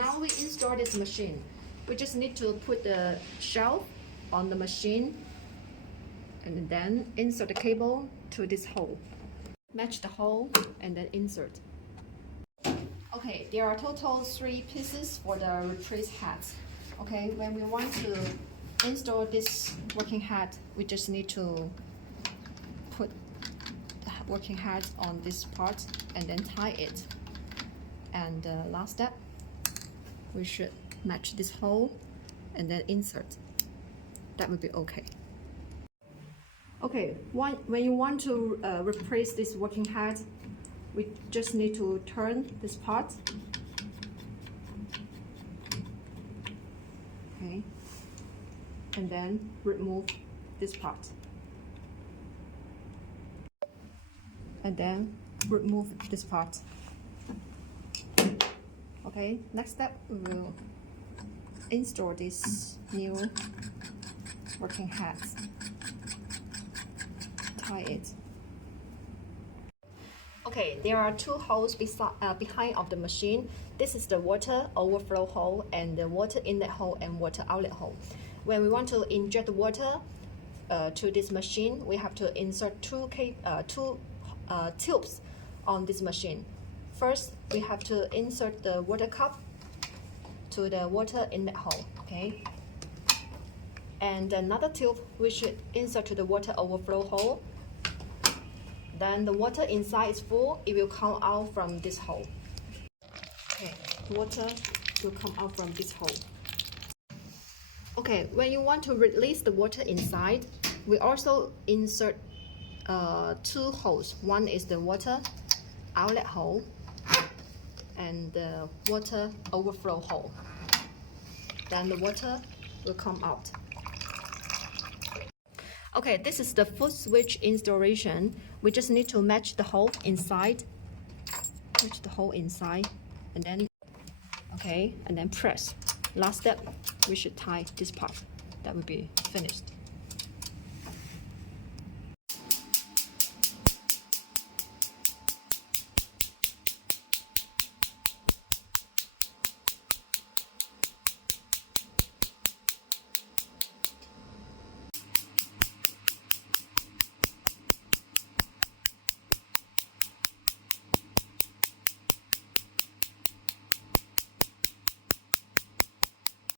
now we install this machine. We just need to put the shelf on the machine and then insert the cable to this hole. Match the hole and then insert. Okay, there are total 3 pieces for the replace heads. Okay, when we want to install this working head, we just need to put the working head on this part and then tie it. And the last step, we should match this hole and then insert. That would be okay. Okay, when you want to replace this working head, we just need to turn this part. Okay, and then remove this part. And then remove this part. Okay, next step, we will install this new working head. Tie it. Okay, there are 2 holes behind of the machine. This is the water overflow hole and the water inlet hole and water outlet hole. When we want to inject the water to this machine, we have to insert two tubes on this machine. First, we have to insert the water cup to the water inlet hole. Okay. And another tube we should insert to the water overflow hole. Then the water inside is full, it will come out from this hole. Okay, water will come out from this hole. Okay, when you want to release the water inside, we also insert 2 holes. One is the water outlet hole and the water overflow hole. Then the water will come out. Okay, this is the foot switch installation. We just need to match the hole inside. Match the hole inside, and then, okay, and then press. Last step, we should tie this part. That will be finished.